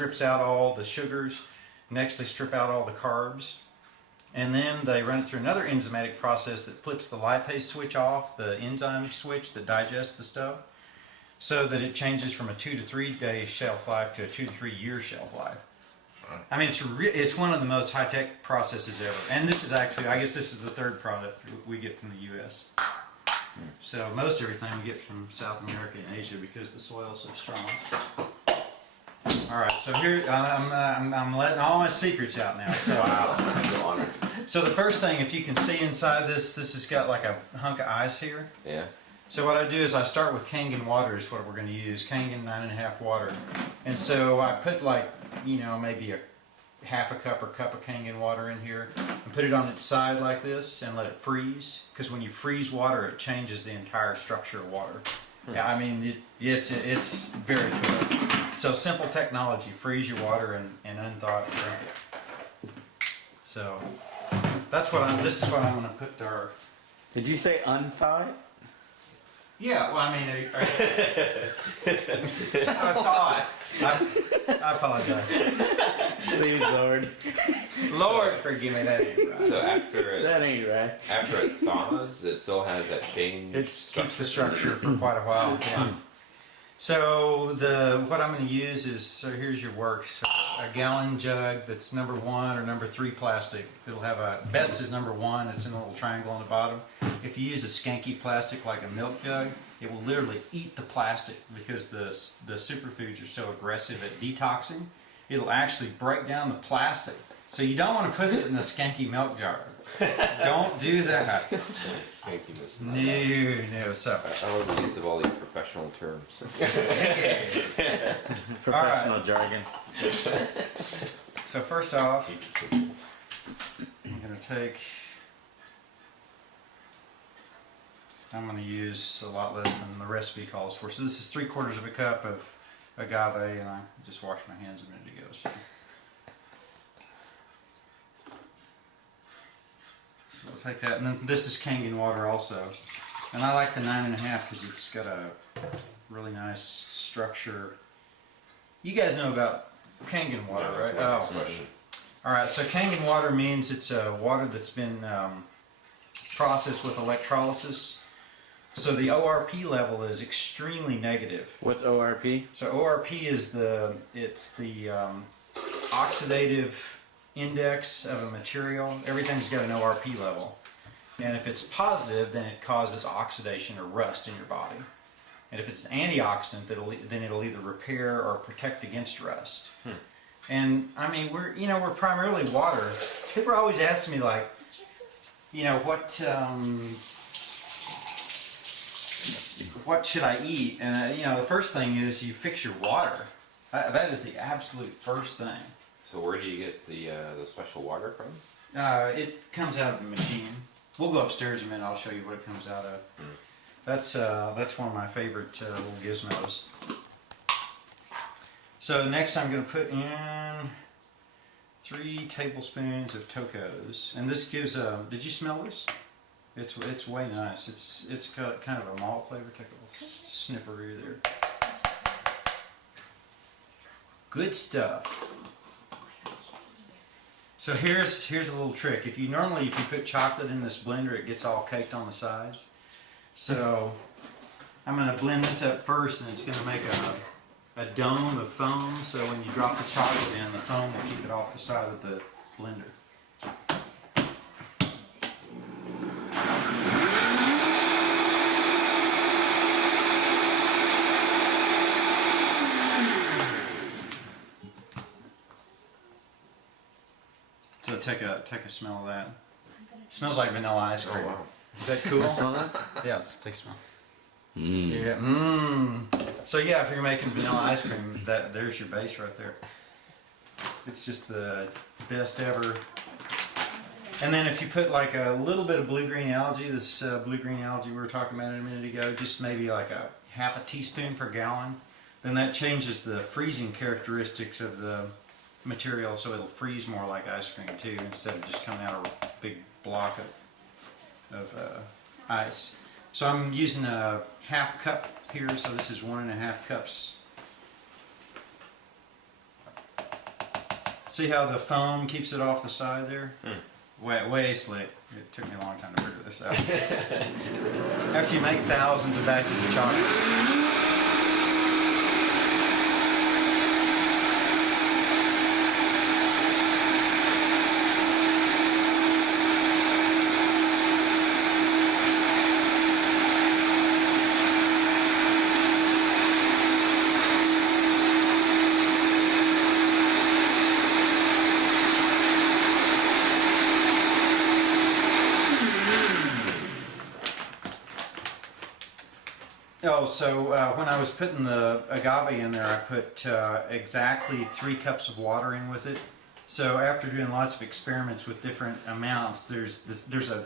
strips out all the sugars. Next, they strip out all the carbs. And then they run it through another enzymatic process that flips the lipase switch off, the enzyme switch that digests the stuff, so that it changes from a 2 to 3 day shelf life to a 2 to 3 year shelf life. I mean, it's one of the most high-tech processes ever. And this is actually, I guess this is the third product we get from the U.S. So most everything we get from South America and Asia because the soil's so strong. All right, so here I'm letting all my secrets out now. So Wow, so the first thing, if you can see inside this has got like a hunk of ice here. yeah. So what I do is I start with Kangen water is what we're going to use, Kangen 9.5 water. And so I put like, you know, maybe a half a cup or cup of Kangen water in here and put it on its side like this and let it freeze. Because when you freeze water, it changes the entire structure of water. Yeah, I mean, it's very good. So simple technology, freeze your water and unthaw it and drink it. So that's what this is what I'm going to put our... Did you say unthaw it? Yeah, well, I mean, I thought. I apologize. Please, Lord. Lord, forgive me, that ain't right. So after That ain't right. it thaws, it still has that change. It keeps the structure for quite a while. Yeah. So what I'm going to use is, so here's your work. So a gallon jug that's number 1 or number 3 plastic. It'll have best is number 1. It's in a little triangle on the bottom. If you use a skanky plastic like a milk jug, it will literally eat the plastic because the superfoods are so aggressive at detoxing. It'll actually break down the plastic. So you don't want to put it in a skanky milk jar. Don't do that. Skankiness. No. So I love the use of all these professional terms. Professional jargon. So first off, I'm going to use a lot less than the recipe calls for. So this is 3/4 of a cup of agave, and I just washed my hands a minute ago. So I'll take that, and then this is Kangen water also. And I like the 9.5 because it's got a really nice structure. You guys know about Kangen water, right? Oh. All right, so Kangen water means it's water that's been processed with electrolysis. So the ORP level is extremely negative. What's ORP? So ORP is the oxidative index of a material. Everything's got an ORP level. And if it's positive, then it causes oxidation or rust in your body. And if it's an antioxidant, then it'll either repair or protect against rust. And I mean, we're primarily water. People always ask me like, what should I eat? And the first thing is you fix your water. That is the absolute first thing. So where do you get the special water from? It comes out of the machine. We'll go upstairs in a minute. I'll show you what it comes out of. That's one of my favorite little gizmos. So next I'm going to put in 3 tablespoons of Tocos, and this gives did you smell this? It's way nice. It's got kind of a malt flavor. Take a little snifferoo there. Good stuff. So here's a little trick. If you put chocolate in this blender, it gets all caked on the sides. So I'm going to blend this up first, and it's going to make a dome of foam. So when you drop the chocolate in, the foam will keep it off the side of the blender. So take a smell of that. It smells like vanilla ice cream. Oh, wow. Is that cool? Smell that? Yes, take a smell. Yeah. So yeah, if you're making vanilla ice cream, there's your base right there. It's just the best ever. And then if you put like a little bit of blue-green algae, this blue-green algae we were talking about a minute ago, just maybe like a half a teaspoon per gallon, then that changes the freezing characteristics of the material, so it'll freeze more like ice cream too, instead of just coming out a big block of ice. So I'm using a half cup here, so this is 1.5 cups. See how the foam keeps it off the side there? Way slick. It took me a long time to figure this out. After you make thousands of batches of chocolate. Oh, so when I was putting the agave in there, I put exactly 3 cups of water in with it. So after doing lots of experiments with different amounts, there's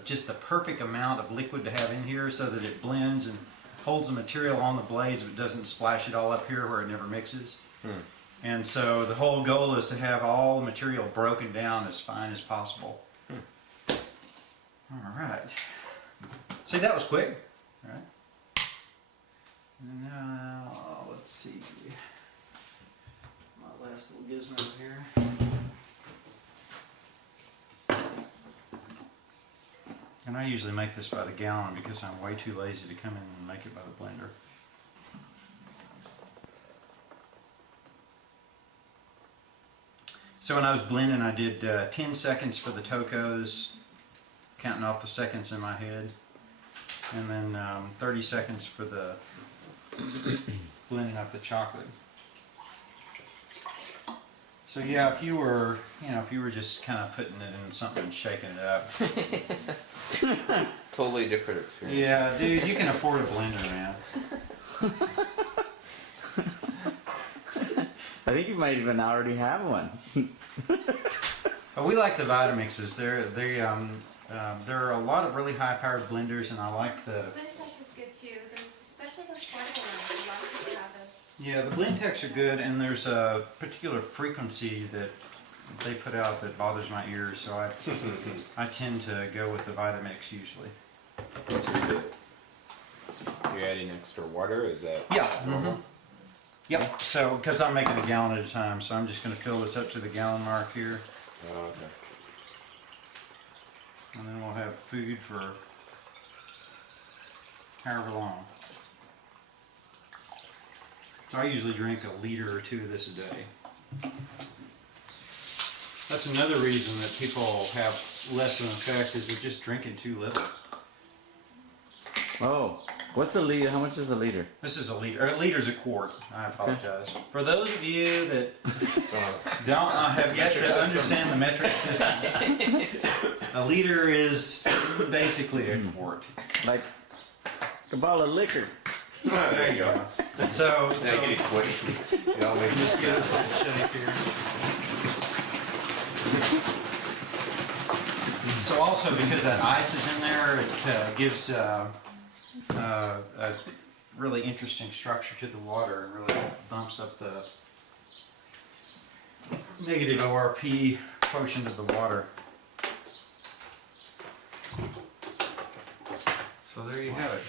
just the perfect amount of liquid to have in here so that it blends and holds the material on the blades but doesn't splash it all up here where it never mixes. And so the whole goal is to have all the material broken down as fine as possible. All right. See, that was quick. All right. Now, let's see. My last little gizmo here. And I usually make this by the gallon because I'm way too lazy to come in and make it by the blender. So when I was blending, I did 10 seconds for the tocos, counting off the seconds in my head, and then 30 seconds for the blending up the chocolate. So yeah, if you were just kind of putting it in something and shaking it up. Totally different experience. Yeah, dude, you can afford a blender, man. I think you might even already have one. But we like the Vitamixes. There are a lot of really high-powered blenders, and I like the. Blendtec is good too, especially those portable ones. A lot of people have those. Yeah, the Blendtecs are good, and there's a particular frequency that they put out that bothers my ears, so I tend to go with the Vitamix usually. You're adding extra water, is that Yeah. normal? Yep. So, because I'm making a gallon at a time, so I'm just going to fill this up to the gallon mark here, Oh, okay. and then we'll have food for however long. So I usually drink a liter or 2 of this a day. That's another reason that people have less of an effect is they're just drinking too little. Oh, what's a liter? How much is a liter? This is a liter. A liter's a quart. I apologize. For those of you that don't have yet to understand the metric system, a liter is basically a quart. Like a bottle of liquor. There you go. So Make it quick. Y'all make just give us a shake here. So also because that ice is in there, it gives a really interesting structure to the water and really bumps up the negative ORP quotient of the water. So there you have it.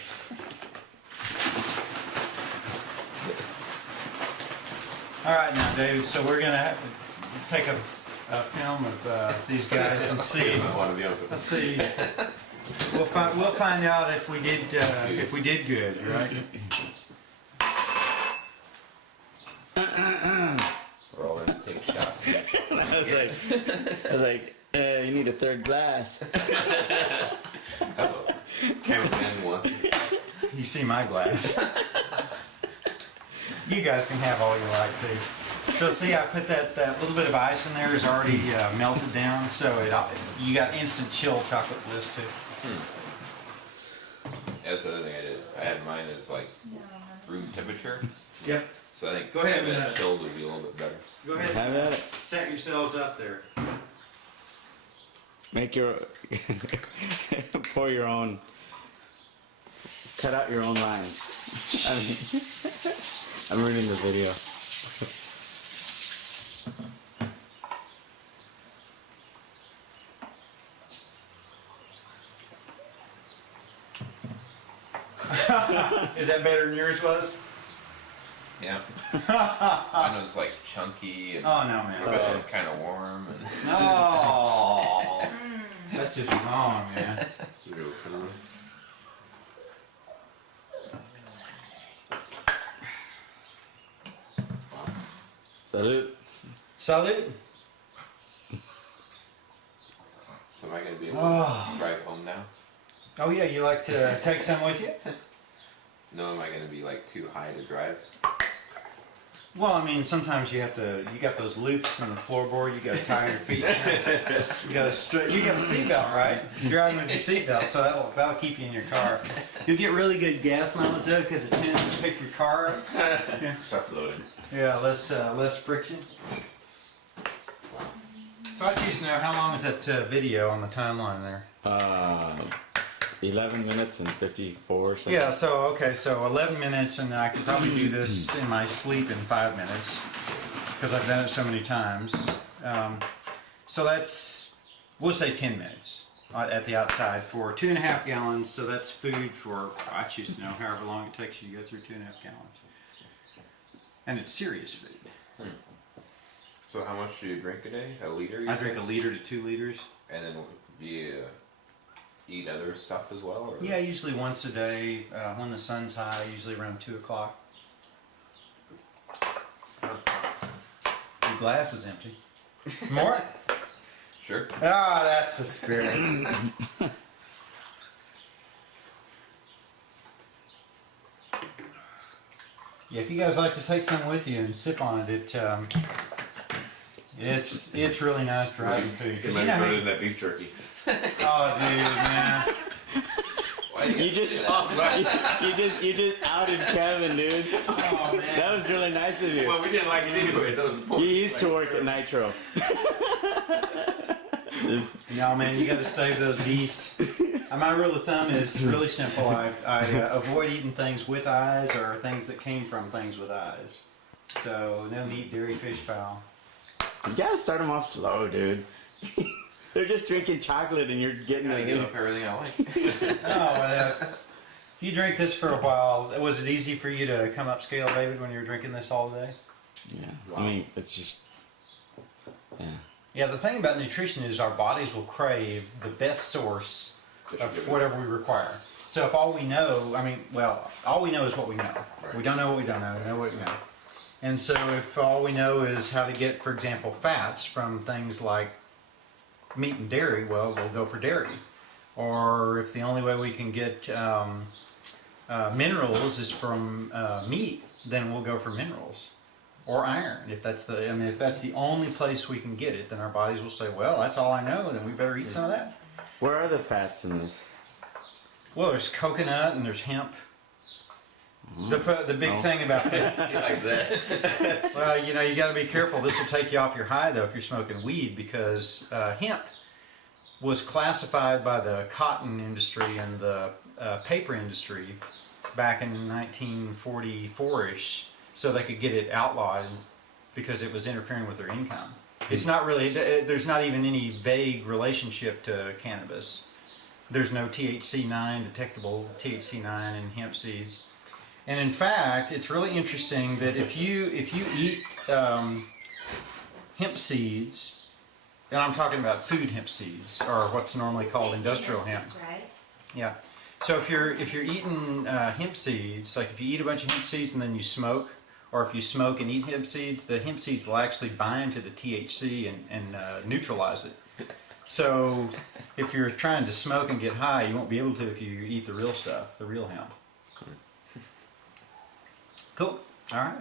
All right, now, Dave. So we're gonna have to take a film of these guys and see. Let's see. We'll find out if we did good, right? We're all gonna take shots. I was like, you need a third glass. Oh, cameraman wants to. You see my glass. You guys can have all you like too. So see, I put that little bit of ice in there is already melted down, so you got instant chill chocolate bliss too. That's the other thing I did. I had mine as like room temperature, Yep. so I think Go ahead, having man. it chilled would be a little bit better. Go ahead. Have at it. Set yourselves up there. Make your pour your own. Cut out your own lines. I'm ruining the video. Is that better than yours was? Yeah. Mine was like chunky and Oh no, man. kind of warm. And Oh, that's just wrong, man. Real food. Salute. Salute. so am I gonna be able Oh. to drive home now? Oh yeah, you like to take some with you? No, am I gonna be like too high to drive? Well, I mean, sometimes you have to. You got those loops in the floorboard. You got to tie your feet. You got a seatbelt, right? You're driving with your seatbelt, so that'll keep you in your car. You'll get really good gas mileage though, because it tends to pick your car up. Start floating. Yeah, less friction. So I choose to know how long is that video on the timeline there? 11 minutes and 54 seconds. Yeah, so 11 minutes, and I could probably do this in my sleep in 5 minutes because I've done it so many times. So that's, we'll say 10 minutes at the outside for 2.5 gallons. So that's food for, I choose to know, however long it takes you to go through 2.5 gallons. And it's serious food. So how much do you drink a day? A liter? You I said? drink 1 liter to 2 liters. And then do you eat other stuff as well? Or? Yeah, usually once a day when the sun's high, usually around 2 o'clock. Your glass is empty. More? Sure. Ah, that's the spirit. Yeah, if you guys like to take some with you and sip on it, it's really nice driving food. 'Cause It might you be know, better than that beef jerky. oh, dude, man. You just outed Kevin, dude. Oh, man. That was really nice of you. Well, we didn't like it anyways. That was the point. You used to work at Nitro. No, man, you got to save those beasts. My rule of thumb is really simple. I avoid eating things with eyes or things that came from things with eyes. So no meat, dairy, fish, fowl. You gotta start them off slow, dude. They're just drinking chocolate and you're getting I give it. up everything I like. Oh, if you drink this for a while, was it easy for you to come upscale, David, when you were drinking this all day? Yeah, I mean, it's just, yeah. Yeah, the thing about nutrition is our bodies will crave the best source of whatever we require. So if all we know, all we know is what we know. Right. We don't know what we don't know. We know what we know. And so if all we know is how to get, for example, fats from things like meat and dairy, well, we'll go for dairy. Or if the only way we can get minerals is from meat, then we'll go for minerals. Or iron. If that's the only place we can get it, then our bodies will say, well, that's all I know, then we better eat some of that. Where are the fats in this? Well, there's coconut and there's hemp. The big thing about that, He likes that. well, you got to be careful. This will take you off your high though if you're smoking weed, because hemp was classified by the cotton industry and the paper industry back in 1944ish, so they could get it outlawed because it was interfering with their income. It's not really. There's not even any vague relationship to cannabis. There's no THC9, detectable THC9 in hemp seeds. And in fact, it's really interesting that if you eat hemp seeds, and I'm talking about food hemp seeds, or what's normally called industrial hemp. Right? Yeah. So if you're eating hemp seeds, like if you eat a bunch of hemp seeds and then you smoke, or if you smoke and eat hemp seeds, the hemp seeds will actually bind to the THC and neutralize it. So if you're trying to smoke and get high, you won't be able to if you eat the real stuff, the real hemp. Cool. All right.